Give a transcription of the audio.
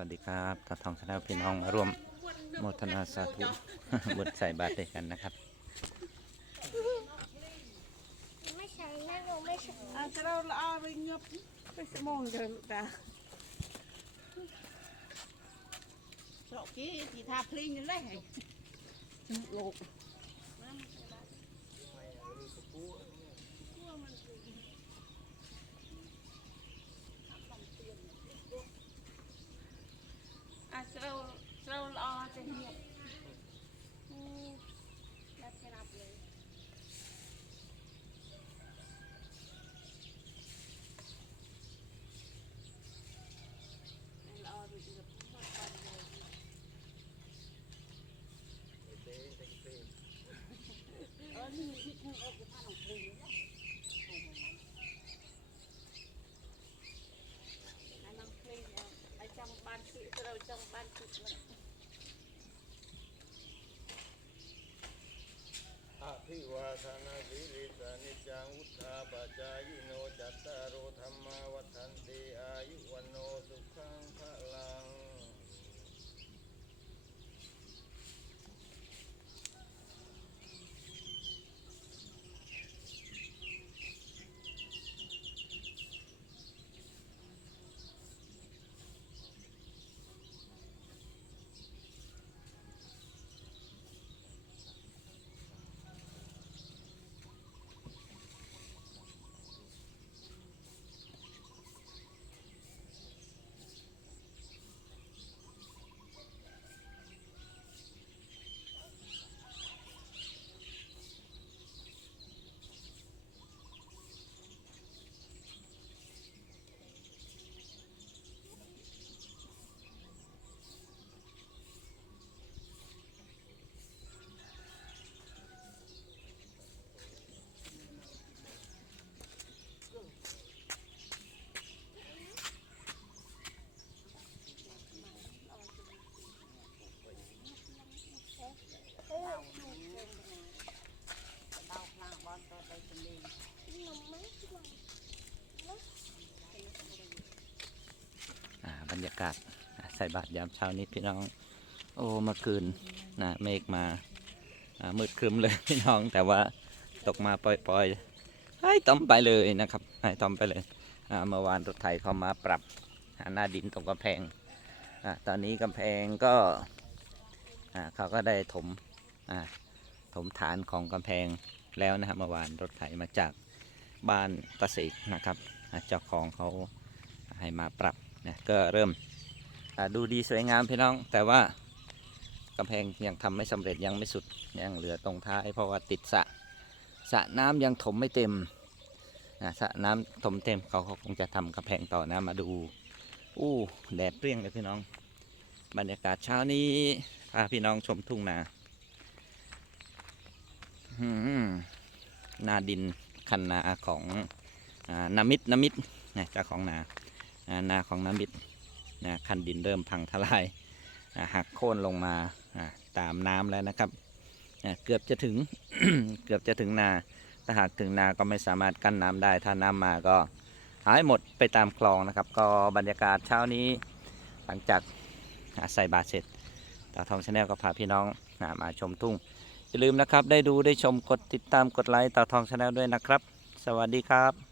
วัสดีครับตาทองชาแนลพี่น้องมาร่วมโมทนาสาธุบุญใส่บาตรด้วยกันนะครับ ไม่ใช่แม่หนูไม่ใช่อาจจะเราละอาไปเงียบไปสมองกันตาโชคกี้ที่ทาพลิงนี่แหละจมูกโลกอาจจะเราเราละอาจะเงียบ อืมแล้วจะรับเลย ละอาดูดีกับเออ นี่คิดมึงอากผ้าหนองพลีนะไอ้น้องพลีเนี่ยไอ้จังบานคือเราจังบานคือมันอภิวาทนาสีลิสานิจังวุธาปจายโนจัตตารโอธรรมาวัฏันติอายุวันโน รรยากาศใส่บาตรยามเช้านี้พี่น้อง โอ้เมื่อคืนนะเมฆมามืดครึมเลยพี่น้อง แต่ว่าตกมาปล่อยๆให้ต้อมไปเลยนะครับให้ต้อมไปเลยเมื่อวานรถไถเขามาปรับหน้าดินตรงกำแพงอตอนนี้กำแพงก็เขาก็ได้ถมถมฐานของกำแพงแล้วนะครับเมื่อวานรถไถมาจากบ้านตะเสกนะครับเจ้าของเขาให้มาปรับ นะก็เริ่มดูดีสวยงามพี่น้อง แต่ว่ากำแพงยังทำไม่สำเร็จยังไม่สุดยังเหลือตรงท้ายเพราะว่าติดสะสะน้ำยังถมไม่เต็มนะสะน้ำถมเต็มเขาคงจะทำกำแพงต่อนะมาดูอู้แดดเปรี้ยงเลยพี่น้อง บรรยากาศเช้านี้พาพี่น้องชมทุ่งนาอืมนาดินคันนาของอนามิดนามิดนะเจ้าของนา นาของนามิดนะคันดินเริ่มพังทลายหักโค่นลงมาตามน้ำแล้วนะครับเกือบจะถึงเกือบจะถึงนาถ้าหากถึงนาก็ไม่สามารถกั้นน้ำได้ ถ้าน้ำมาก็หายหมดไปตามคลองนะครับ ก็บรรยากาศเช้านี้หลังจากใส่บาตรเสร็จตาทองชาแนลก็พาพี่น้องมาชมทุ่งอย่าลืมนะครับ ได้ดูได้ชมกดติดตามกดไลค์ตาทองชาแนลด้วยนะครับ สวัสดีครับ